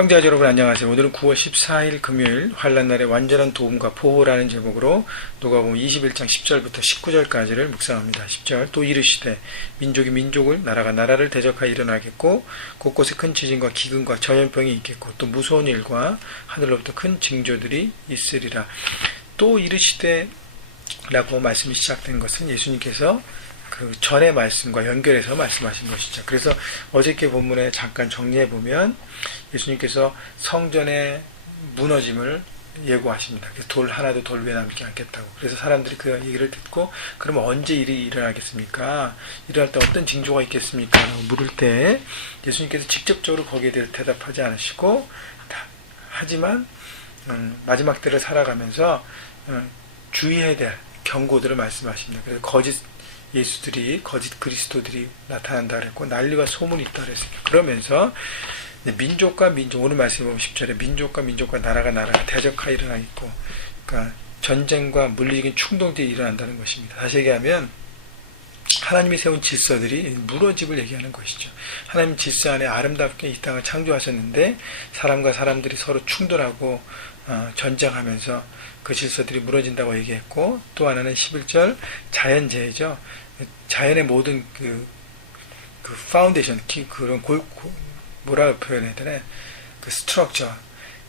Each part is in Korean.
형제자 여러분 안녕하세요. 오늘은 9월 14일 금요일 환난날의 완전한 도움과 보호라는 제목으로 누가복음 21장 10절부터 19절까지를 묵상합니다. 10절 또 이르시되 민족이 민족을 나라가 나라를 대적하여 일어나겠고 곳곳에 큰 지진과 기근과 전염병이 있겠고 또 무서운 일과 하늘로부터 큰 징조들이 있으리라. 또 이르시되 라고 말씀이 시작된 것은 예수님께서 그 전의 말씀과 연결해서 말씀하신 것이죠. 그래서 어저께 본문에 잠깐 정리해보면 예수님께서 성전의 무너짐을 예고하십니다. 그래서 돌 하나도 돌 위에 남지 않겠다고. 그래서 사람들이 그 얘기를 듣고 그러면 언제 일이 일어나겠습니까? 일어날 때 어떤 징조가 있겠습니까? 라고 물을 때 예수님께서 직접적으로 거기에 대해 대답하지 않으시고 하지만 마지막 때를 살아가면서 주의해야 될 경고들을 말씀하십니다. 그래서 거짓 예수들이 거짓 그리스도들이 나타난다 그랬고 난리와 소문이 있다 그랬습니다. 그러면서 민족과 민족 오늘 말씀해 보면 10절에 민족과 나라가 대적하여 일어나겠고 그러니까 전쟁과 물리적인 충동들이 일어난다는 것입니다. 다시 얘기하면 하나님이 세운 질서들이 무너짐을 얘기하는 것이죠. 하나님 질서 안에 아름답게 이 땅을 창조하셨는데 사람과 사람들이 서로 충돌하고 전쟁하면서 그 질서들이 무너진다고 얘기했고 또 하나는 11절 자연재해죠. 자연의 모든 그 파운데이션 그런 뭐라고 표현해야 되나 그 스트럭처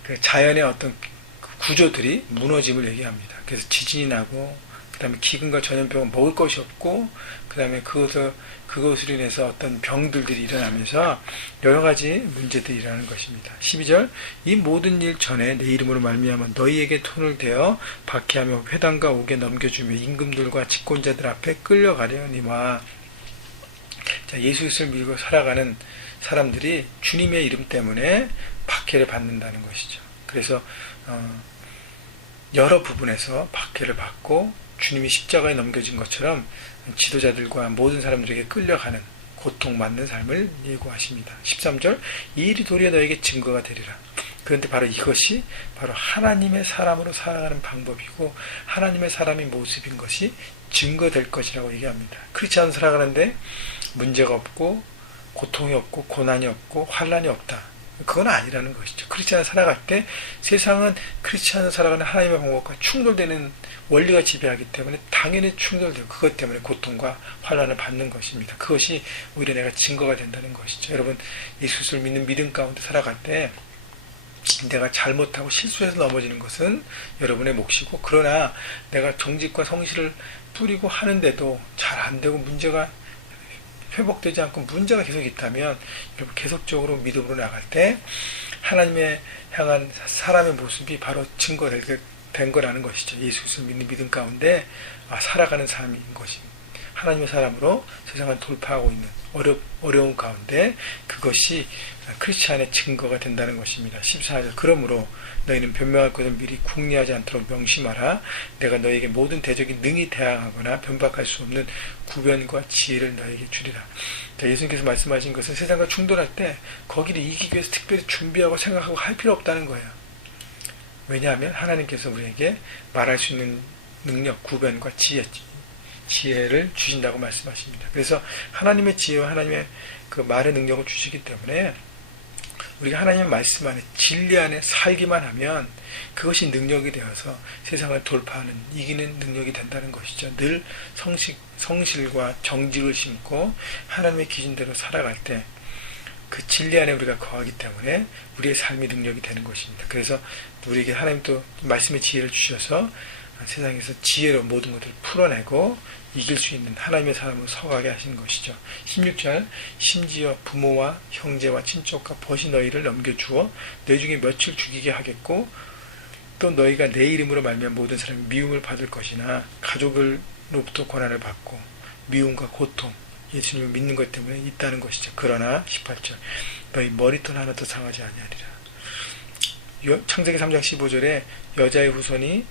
그 자연의 어떤 구조들이 무너짐을 얘기합니다. 그래서 지진이 나고 그 다음에 기근과 전염병은 먹을 것이 없고 그 다음에 그것으로 인해서 어떤 병들이 일어나면서 여러 가지 문제들이 일어나는 것입니다. 12절 이 모든 일 전에 내 이름으로 말미암아 너희에게 손을 대어 박해하며 회당과 옥에 넘겨주며 임금들과 집권자들 앞에 끌려가려니와. 자, 예수를 믿고 살아가는 사람들이 주님의 이름 때문에 박해를 받는다는 것이죠. 그래서 여러 부분에서 박해를 받고 주님이 십자가에 넘겨진 것처럼 지도자들과 모든 사람들에게 끌려가는 고통받는 삶을 예고하십니다. 13절 이 일이 도리어 너에게 증거가 되리라. 그런데 바로 이것이 바로 하나님의 사람으로 살아가는 방법이고 하나님의 사람의 모습인 것이 증거될 것이라고 얘기합니다. 그렇지 않은 살아가는데 문제가 없고 고통이 없고 고난이 없고 환난이 없다. 그건 아니라는 것이죠. 크리스찬을 살아갈 때 세상은 크리스찬을 살아가는 하나님의 방법과 충돌되는 원리가 지배하기 때문에 당연히 충돌되고 그것 때문에 고통과 환난을 받는 것입니다. 그것이 오히려 내가 증거가 된다는 것이죠. 여러분 예수를 믿는 믿음 가운데 살아갈 때 내가 잘못하고 실수해서 넘어지는 것은 여러분의 몫이고 그러나 내가 정직과 성실을 뿌리고 하는데도 잘 안되고 문제가 회복되지 않고 문제가 계속 있다면 여러분 계속적으로 믿음으로 나갈 때 하나님의 향한 사람의 모습이 바로 증거된 거라는 것이죠. 예수를 믿는 믿음 가운데 살아가는 삶인 것이 하나님의 사람으로 세상을 돌파하고 있는 어려운 가운데 그것이 크리스찬의 증거가 된다는 것입니다. 14절 그러므로 너희는 변명할 것을 미리 궁리하지 않도록 명심하라. 내가 너에게 모든 대적이 능히 대항하거나 변박할 수 없는 구변과 지혜를 너에게 주리라. 예수님께서 말씀하신 것은 세상과 충돌할 때 거기를 이기기 위해서 특별히 준비하고 생각하고 할 필요 없다는 거예요. 왜냐하면 하나님께서 우리에게 말할 수 있는 능력, 구변과 지혜를 주신다고 말씀하십니다. 그래서 하나님의 지혜와 하나님의 그 말의 능력을 주시기 때문에 우리가 하나님의 말씀 안에 진리 안에 살기만 하면 그것이 능력이 되어서 세상을 돌파하는 이기는 능력이 된다는 것이죠. 늘 성실과 정직을 심고 하나님의 기준대로 살아갈 때 그 진리 안에 우리가 거하기 때문에 우리의 삶이 능력이 되는 것입니다. 그래서 우리에게 하나님도 말씀의 지혜를 주셔서 세상에서 지혜로 모든 것들을 풀어내고 이길 수 있는 하나님의 사람으로 서가게 하신 것이죠. 16절 심지어 부모와 형제와 친족과 벗이 너희를 넘겨주어 내 중에 며칠 죽이게 하겠고 또 너희가 내 이름으로 말미암아 모든 사람이 미움을 받을 것이나 가족으로부터 고난을 받고 미움과 고통 예수님을 믿는 것 때문에 있다는 것이죠. 그러나 18절 너희 머리털 하나도 상하지 아니하리라. 창세기 3장 15절에 여자의 후손이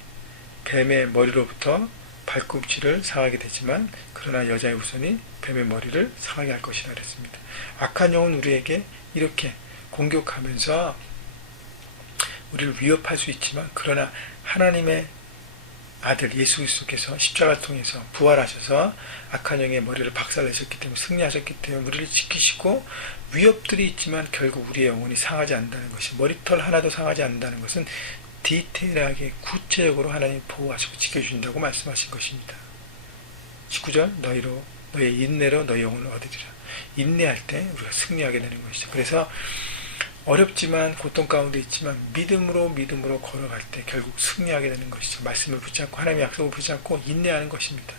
뱀의 머리로부터 발꿈치를 상하게 되지만 그러나 여자의 후손이 뱀의 머리를 상하게 할 것이라 그랬습니다. 악한 영은 우리에게 이렇게 공격하면서 우리를 위협할 수 있지만 그러나 하나님의 아들 예수 그리스도께서 십자가를 통해서 부활하셔서 악한 영의 머리를 박살내셨기 때문에 승리하셨기 때문에 우리를 지키시고 위협들이 있지만 결국 우리의 영혼이 상하지 않는다는 것이 머리털 하나도 상하지 않는다는 것은 디테일하게 구체적으로 하나님이 보호하시고 지켜주신다고 말씀하신 것입니다. 19절 너의 인내로 너의 영혼을 얻으리라. 인내할 때 우리가 승리하게 되는 것이죠. 그래서 어렵지만 고통 가운데 있지만 믿음으로 걸어갈 때 결국 승리하게 되는 것이죠. 말씀을 붙잡고 하나님의 약속을 붙잡고 인내하는 것입니다.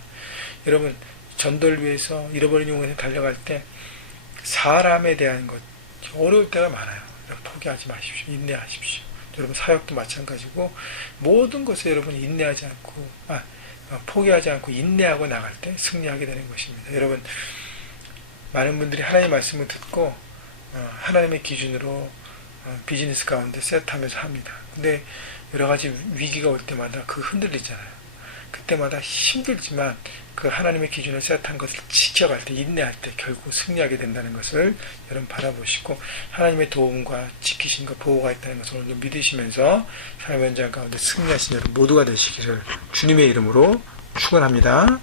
여러분 전돌 위에서 잃어버린 영혼에 달려갈 때 사람에 대한 것 어려울 때가 많아요. 포기하지 마십시오. 인내하십시오. 여러분 사역도 마찬가지고 모든 것에 여러분 인내하지 않고 포기하지 않고 인내하고 나갈 때 승리하게 되는 것입니다. 여러분 많은 분들이 하나님의 말씀을 듣고 하나님의 기준으로 비즈니스 가운데 셋하면서 합니다. 근데 여러 가지 위기가 올 때마다 그 흔들리잖아요. 그때마다 힘들지만 그 하나님의 기준을 셋한 것을 지켜갈 때 인내할 때 결국 승리하게 된다는 것을 여러분 바라보시고 하나님의 도움과 지키심과 보호가 있다는 것을 오늘 믿으시면서 삶의 현장 가운데 승리하신 여러분 모두가 되시기를 주님의 이름으로 축원합니다.